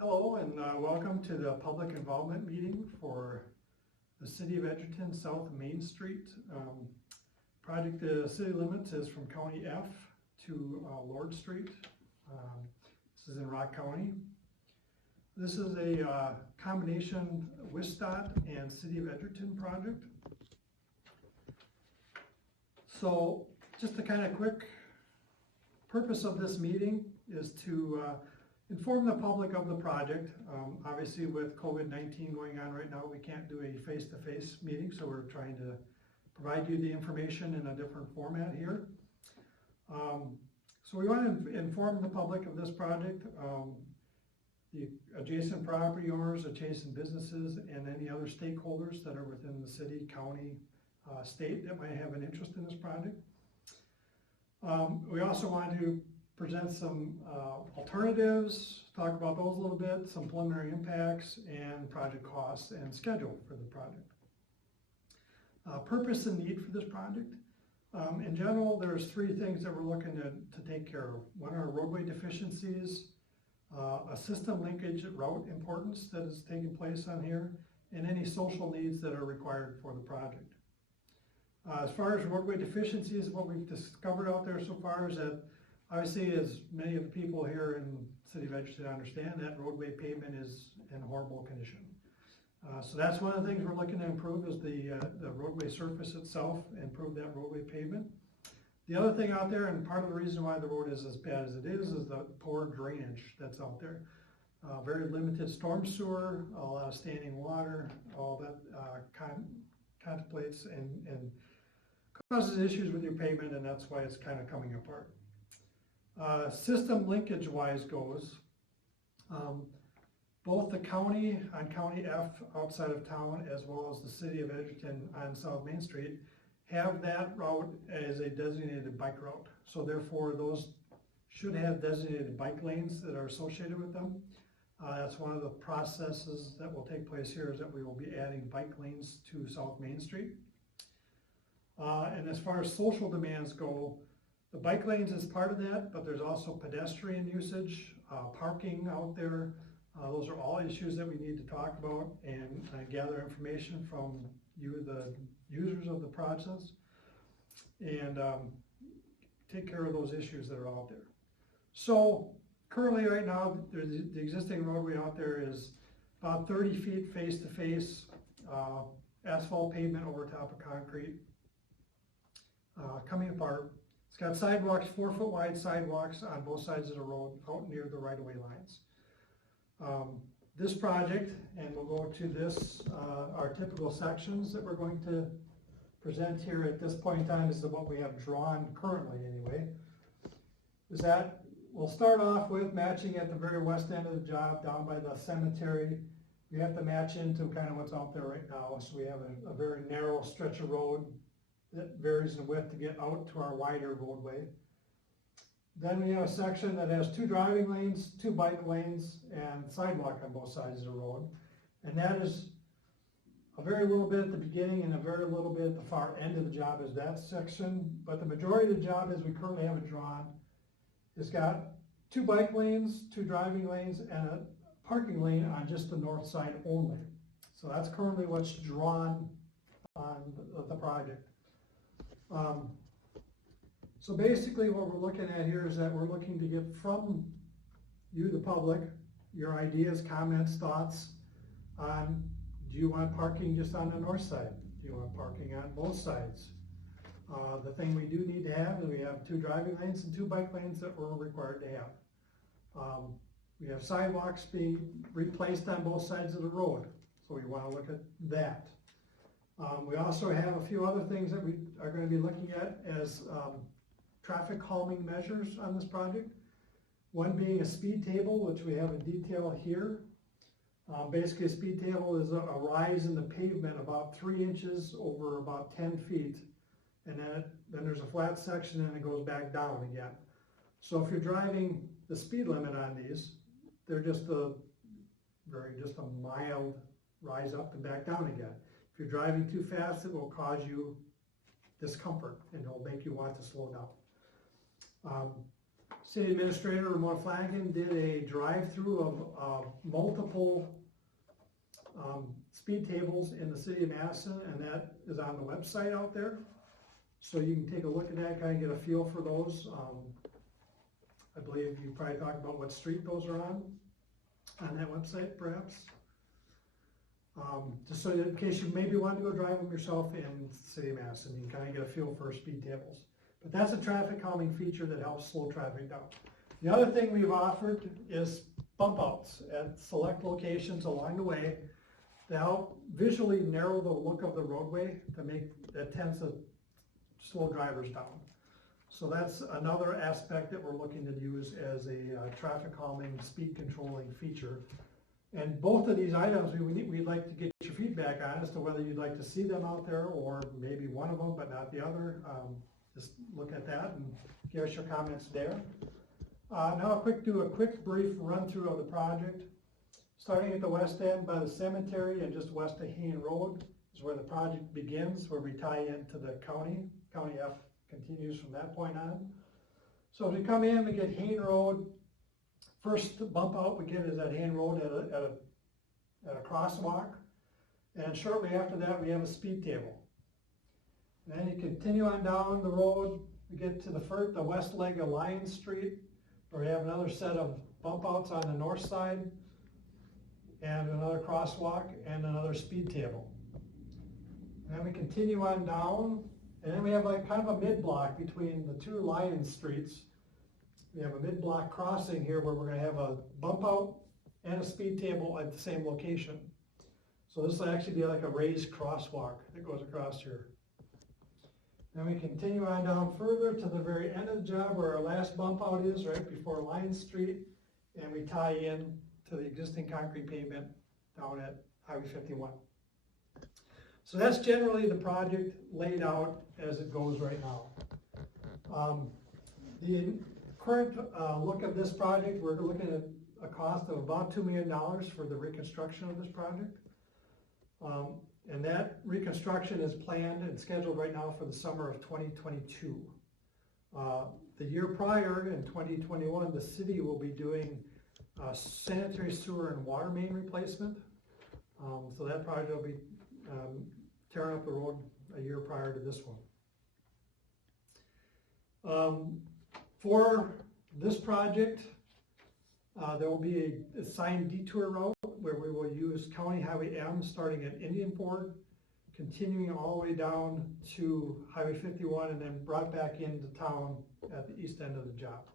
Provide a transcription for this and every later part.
Hello and welcome to the public involvement meeting for the City of Edgerton South Main Street. Project the city limits is from County F to Lord Street. This is in Rock County. This is a combination WSDOT and City of Edgerton project. So just a kind of quick purpose of this meeting is to inform the public of the project. Obviously with COVID-19 going on right now, we can't do a face-to-face meeting, so we're trying to provide you the information in a different format here. So we want to inform the public of this project, the adjacent property owners, adjacent businesses, and any other stakeholders that are within the city, county, state that might have an interest in this project. We also want to present some alternatives, talk about those a little bit, some preliminary impacts and project costs and schedule for the project. Purpose and need for this project. In general, there's three things that we're looking to take care of. One are roadway deficiencies, a system linkage route importance that is taking place on here, and any social needs that are required for the project. As far as roadway deficiencies, what we've discovered out there so far is that obviously, as many of the people here in the City of Edgerton understand, that roadway pavement is in horrible condition. So that's one of the things we're looking to improve is the roadway surface itself, improve that roadway pavement. The other thing out there, and part of the reason why the road is as bad as it is the poor drainage that's out there. Very limited storm sewer, a lot of standing water, all that contemplates and causes issues with your pavement, and that's why it's kind of coming apart. System linkage wise goes, both the county on County F outside of town as well as the City of Edgerton on South Main Street have that route as a designated bike route. So therefore those should have designated bike lanes that are associated with them. That's one of the processes that will take place here is that we will be adding bike lanes to South Main Street. And as far as social demands go, the bike lanes is part of that, but there's also pedestrian usage, parking out there. Those are all issues that we need to talk about and gather information from you, the users of the process, and take care of those issues that are out there. So currently right now, the existing roadway out there is about 30 feet face-to-face, asphalt pavement over top of concrete, coming apart. It's got sidewalks, 4-foot wide sidewalks on both sides of the road out near the right-of-way lines. This project, and we'll go to this, our typical sections that we're going to present here at this point in time is what we have drawn currently anyway, is that we'll start off with matching at the very west end of the job down by the cemetery. We have to match into kind of what's out there right now. So we have a very narrow stretch of road that varies in width to get out to our wider roadway. Then we have a section that has 2 driving lanes, 2 bike lanes, and sidewalk on both sides of the road. And that is a very little bit at the beginning and a very little bit at the far end of the job is that section. But the majority of the job as we currently have it drawn has got 2 bike lanes, 2 driving lanes, and a parking lane on just the north side only. So that's currently what's drawn on the project. So basically what we're looking at here is that we're looking to get from you, the public, your ideas, comments, thoughts on, do you want parking just on the north side? Do you want parking on both sides? The thing we do need to have is we have 2 driving lanes and 2 bike lanes that we're required to have. We have sidewalks being replaced on both sides of the road, so we want to look at that. We also have a few other things that we are going to be looking at as traffic calming measures on this project. One being a speed table, which we have in detail here. Basically a speed table is a rise in the pavement about 3 inches over about 10 feet. And then there's a flat section and it goes back down again. So if you're driving the speed limit on these, they're just a mild rise up and back down again. If you're driving too fast, it will cause you discomfort and it'll make you want to slow down. City Administrator Ramona Flanagan did a drive-through of multiple speed tables in the city of Madison, and that is on the website out there. So you can take a look at that, kind of get a feel for those. I believe you probably talked about what street those are on that website perhaps. Just so that in case you maybe want to go drive them yourself in the city of Madison, you can kind of get a feel for speed tables. But that's a traffic calming feature that helps slow traffic down. The other thing we've offered is bump outs at select locations along the way to help visually narrow the look of the roadway that tends to slow drivers down. So that's another aspect that we're looking to use as a traffic calming, speed controlling feature. And both of these items we'd like to get your feedback on as to whether you'd like to see them out there or maybe one of them but not the other. Just look at that and give us your comments there. Now do a quick brief run through of the project. Starting at the west end by the cemetery and just west of Hain Road is where the project begins, where we tie into the county. County F continues from that point on. So as we come in, we get Hain Road. First bump out we get is at Hain Road at a crosswalk. And shortly after that, we have a speed table. And then you continue on down the road, we get to the west leg of Lion Street, where we have another set of bump outs on the north side, and another crosswalk, and another speed table. And then we continue on down, and then we have like kind of a mid-block between the two Lion Streets. We have a mid-block crossing here where we're going to have a bump out and a speed table at the same location. So this will actually be like a raised crosswalk that goes across here. Then we continue on down further to the very end of the job where our last bump out is, right before Lion Street, and we tie in to the existing concrete pavement down at Highway 51. So that's generally the project laid out as it goes right now. The current look of this project, we're looking at a cost of about $2 million for the reconstruction of this project. And that reconstruction is planned and scheduled right now for the summer of 2022. The year prior, in 2021, the city will be doing sanitary sewer and water main replacement. So that project will be tearing up the road a year prior to this one. For this project, there will be a assigned detour route where we will use County Highway M starting at Indian Ford, continuing all the way down to Highway 51 and then brought back into town at the east end of the job.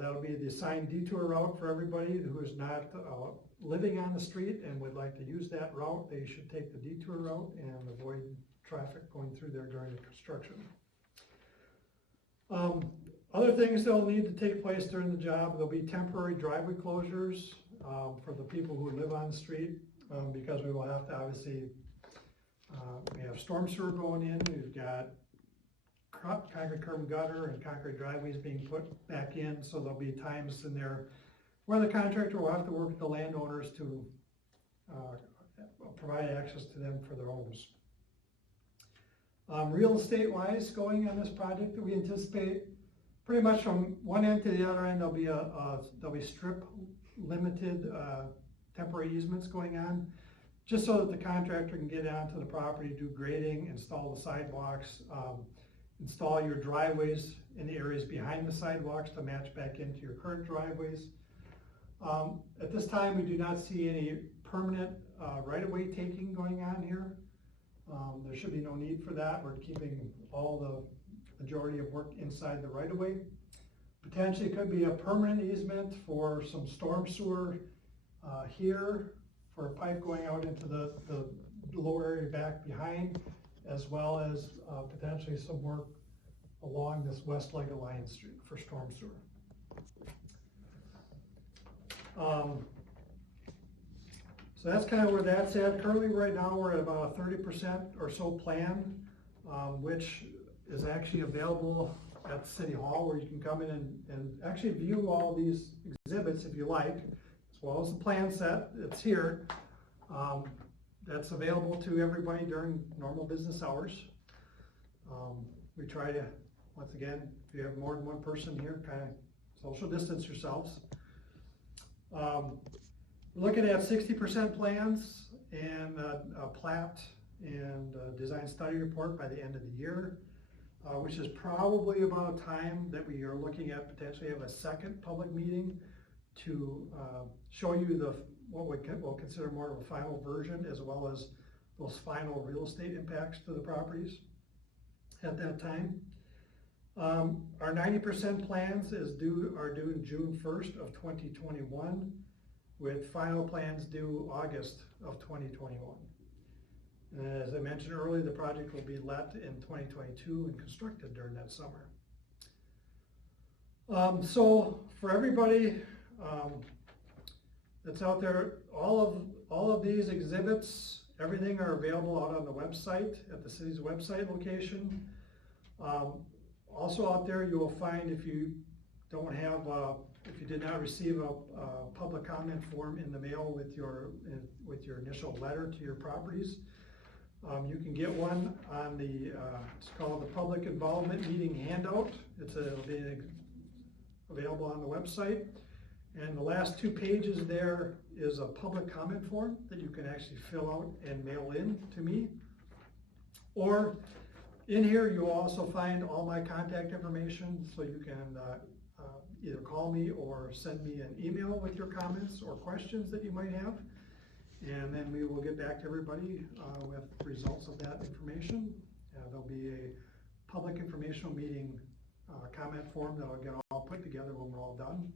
That'll be the assigned detour route for everybody who is not living on the street and would like to use that route. They should take the detour route and avoid traffic going through there during the construction. Other things that will need to take place during the job, there'll be temporary driveway closures for the people who live on the street because we will have to obviously, we have storm sewer going in, we've got concrete curb and gutter and concrete driveways being put back in, so there'll be times in there where the contractor will have to work with the landowners to provide access to them for their homes. Real estate wise, going on this project, we anticipate pretty much from one end to the other end there'll be strip limited temporary easements going on, just so that the contractor can get onto the property, do grading, install the sidewalks, install your driveways in the areas behind the sidewalks to match back into your current driveways. At this time, we do not see any permanent right-of-way taking going on here. There should be no need for that. We're keeping all the majority of work inside the right-of-way. Potentially could be a permanent easement for some storm sewer here, for a pipe going out into the lower area back behind, as well as potentially some work along this west leg of Lion Street for storm sewer. So that's kind of where that's at. Currently, right now, we're at about a 30% or so plan, which is actually available at City Hall, where you can come in and actually view all these exhibits if you like, as well as the plan set. It's here. That's available to everybody during normal business hours. We try to, once again, if you have more than one person here, kind of social distance yourselves. We're looking at 60% plans and a plat and a design study report by the end of the year, which is probably about a time that we are looking at potentially have a second public meeting to show you what we'll consider more of a final version, as well as those final real estate impacts to the properties at that time. Our 90% plans are due in June 1st of 2021, with final plans due August of 2021. And as I mentioned earlier, the project will be let in 2022 and constructed during that summer. So for everybody that's out there, all of these exhibits, everything are available out on the website at the city's website location. Also out there, you will find, if you don't have, if you did not receive a public comment form in the mail with your initial letter to your properties, you can get one on the, it's called the Public Involvement Meeting Handout. It'll be available on the website. And the last 2 pages there is a public comment form that you can actually fill out and mail in to me. Or in here, you'll also find all my contact information, so you can either call me or send me an email with your comments or questions that you might have. And then we will get back to everybody with the results of that information. There'll be a public informational meeting comment form that will get all put together when we're all done,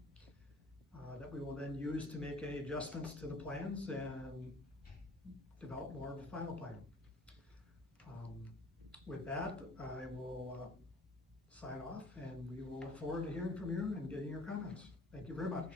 that we will then use to make any adjustments to the plans and develop more of a final plan. With that, I will sign off, and we will look forward to hearing from you and getting your comments. Thank you very much.